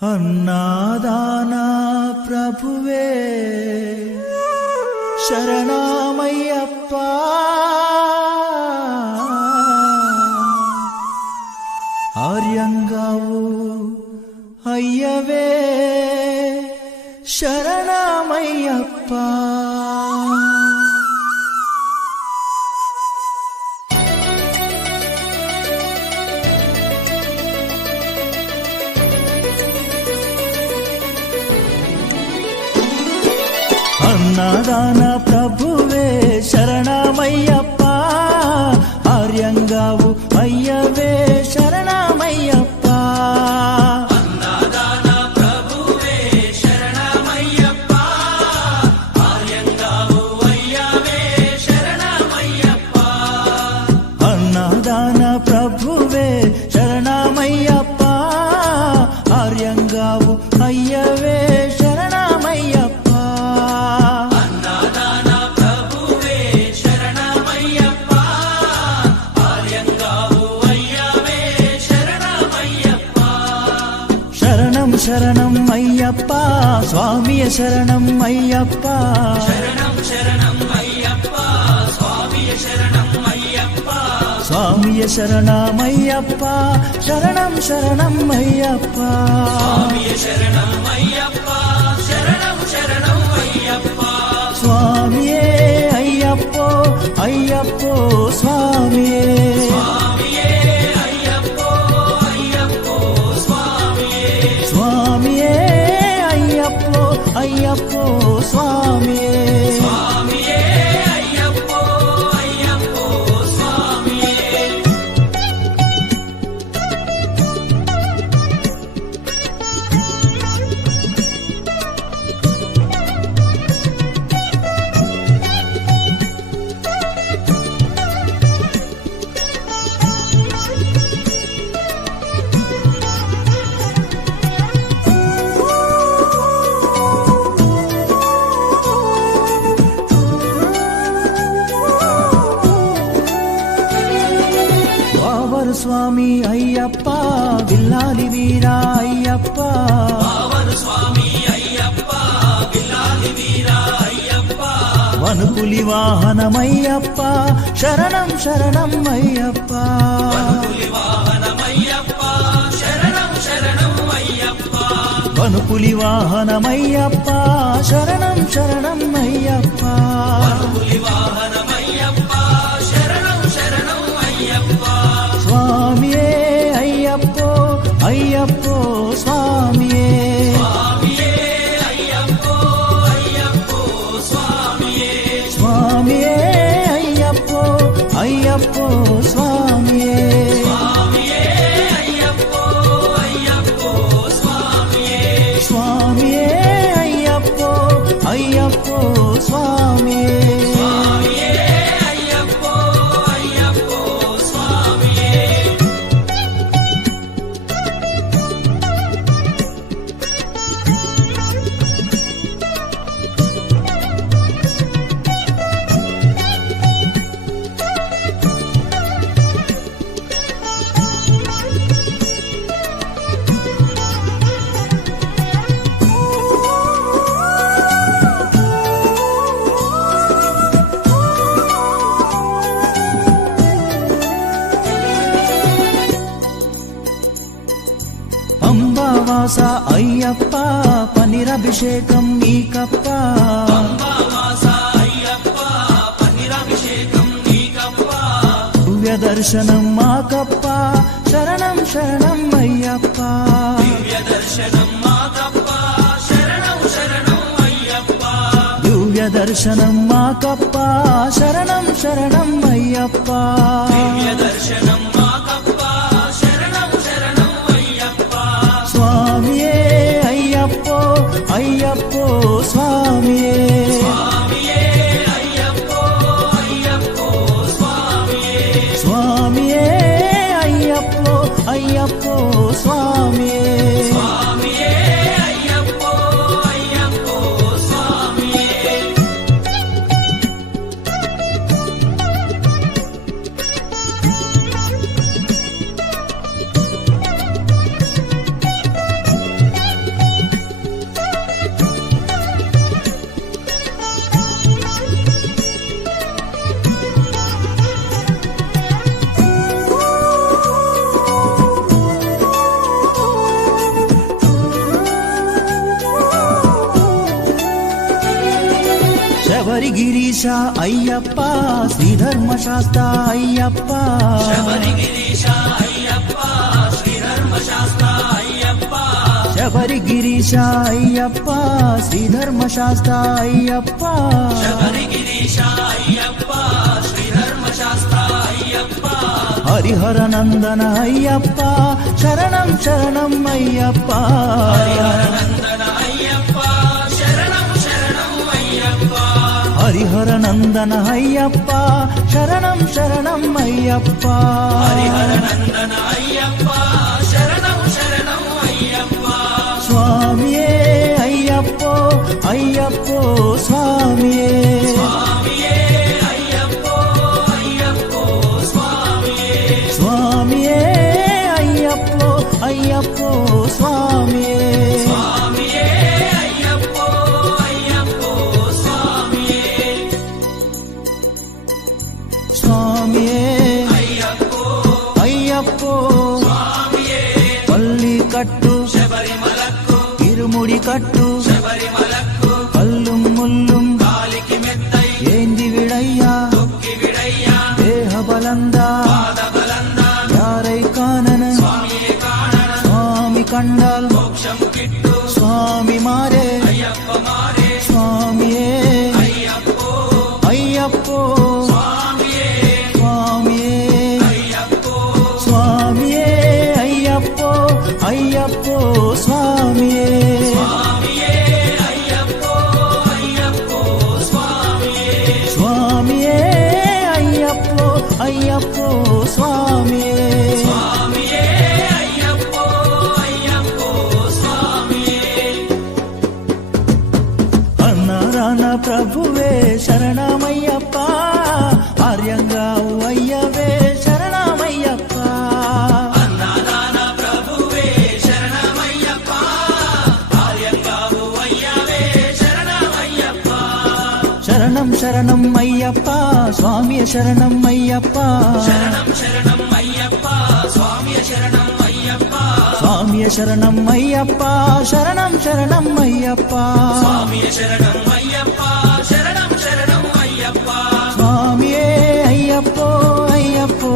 అన్నాదాన ప్రభువే శరణమయ్యప్ప, ఆర్యంగావు అయ్యవే శరణమయ్యప్ప. అన్నదాన ప్రభువే శరణమయ్యప్ప, ఆర్యంగావు అయ్యవే శరణమయ్యప్ప. అన్నదాన ప్రభువే శరణమయ్యప్ప, ఆర్యంగావు అయ్యవే శరణమయ్యప్ప. అన్నదాన ప్రభువే శరణమయ్యప్ప, ఆర్యంగావు అయ్యవే శరణమయ్యప్ప. శరణం అయ్యప్ప, స్వామియ శరణం అయ్యప్ప. శరణం శరణం అయ్యప్ప, స్వామియ శరణం అయ్యప్ప. స్వామియ శరణమయ్యప్ప, శరణం శరణం అయ్యప్ప. స్వామియ శరణం అయ్యప్ప, శరణం శరణం అయ్యప్ప. స్వామియే అయ్యప్పో అయ్యప్పో స్వామియే. స్వామియే అయ్యప్పో అయ్యప్పో స్వామియే. స్వామియే అయ్యప్పో అయ్యప్పో స్వామియే. స్వామియే అయ్యప్పో అయ్యప్పో స్వామియే. స్వామి అయ్యప్ప, విల్లాలి వీరా అయ్యప్ప. పావన స్వామి అయ్యప్ప, విల్లాలి వీరా అయ్యప్ప. వనుపులి వాహనమయ్యప్ప, శరణం శరణం అయ్యప్ప. వనుపులి వాహనమయ్యప్ప, శరణం శరణం అయ్యప్ప. వనుపులి వాహనమయ్యప్ప, శరణం శరణం అయ్యప్ప. వనుపులి వాహనమయ్యప్ప, శరణం శరణం అయ్యప్ప. స్వామియే అయ్యప్పో అయ్యప్పో స్వామియే. స్వామియే అయ్యప్పో అయ్యప్పో స్వామియే. స్వామియే అయ్యప్పో అయ్యప్పో స్వామియే. స్వామియే అయ్యప్పో అయ్యప్పో స్వామియే. స్వామియే అయ్యప్పో అయ్యప్పో స్వామియే. స్వామియే అయ్యప్పో అయ్యప్పో స్వామియే. అంబావాస అయ్యప్ప, పనిరభిషేకం నీకప్ప. అంబావాస అయ్యప్ప, పన్నీరాభిషేకం నీకప్ప. దివ్య దర్శనం మాకప్ప, శరణం శరణం అయ్యప్ప. దివ్య దర్శనం మాకప్ప, శరణం శరణం అయ్యప్ప. దివ్య దర్శనం మాకప్ప, శరణం శరణం అయ్యప్ప. దివ్య దర్శనం మాకప్ప, శరణం శరణం అయ్యప్ప. స్వామియే అయ్యప్పో అయ్యప్పో స్వామియే. స్వామియే అయ్యప్పో అయ్యప్పో స్వామియే. స్వామియే అయ్యప్పో అయ్యప్పో స్వామియే. స్వామియే అయ్యప్పో అయ్యప్పో స్వామియే. శబరిగిరీశ అయ్యప్ప శ్రీధర్మశాస్త్ర అయ్యప్ప శబరిగిరీశ అయ్యప్ప శ్రీధర్మశాస్త్ర అయ్యప్ప శబరిగిరీశ అయ్యప్ప శ్రీధర్మశాస్త్ర అయ్యప్ప శబరిగిరీశ అయ్యప్ప శ్రీధర్మశాస్త్ర అయ్యప్ప హరిహర నందన అయ్యప్ప శరణం శరణం అయ్యప్ప నందన అయ్యప్ప శరణం శరణం అయ్యప్ప హరిహర నందన అయ్యప్ప శరణం శరణం అయ్యప్ప హరిహర నందన అయ్యప్ప శరణం శరణం అయ్యప్ప స్వామియే అయ్యప్పో అయ్యప్పో స్వామియే స్వామియే అయ్యప్పో అయ్యప్పో స్వామియే స్వామియే అయ్యప్పో అయ్యప్పో స్వామియే స్వామియే అయ్యప్పో అయ్యప్పో స్వామియే స్వామియే అయ్యప్పో అయ్యప్పో స్వామియే పల్లి కట్టు శబరిమలకు ఇరుముడి కట్టు శబరిమలకు కల్లుం ముల్లుం కాలికి మెత్తై ఏంది విడయ్యా తొక్కి విడయ్యా దేహ బలందా పాదబలందా యారై కానన స్వామియే కాణన స్వామి కండాల్ మోక్షం కిట్టు స్వామి మారే అయ్యప్ప మారే స్వామియే అయ్యప్పో అయ్యప్పో స్వామియే స్వామియే అయ్యప్పో స్వామియే అయ్యప్పో అయ్యప్పో స్వామియే స్వామియే అయ్యప్పో అయ్యప్పో స్వామియే స్వామియే అయ్యప్పో అయ్యప్పో స్వామియే స్వామియే అయ్యప్పో అయ్యప్పో స్వామియే అన్నారాన ప్రభువే శరణమయ్యప్ప ఆర్యంగా అయ్యవే శరణమయ్యప్ప అన్నదాన ప్రభువే శరణమయ్యప్ప ఆర్యంగావు అయ్యవే శరణమయ్యప్ప శరణం శరణం అయ్యప్ప స్వామియ శరణం అయ్యప్ప శరణం శరణం అయ్యప్ప స్వామియ శరణం అయ్యప్ప స్వామియ శరణం అయ్యప్ప శరణం శరణం అయ్యప్ప స్వామియ శరణం అయ్యప్ప శరణం శరణం అయ్యప్ప స్వామియే అయ్యప్పో అయ్యప్పో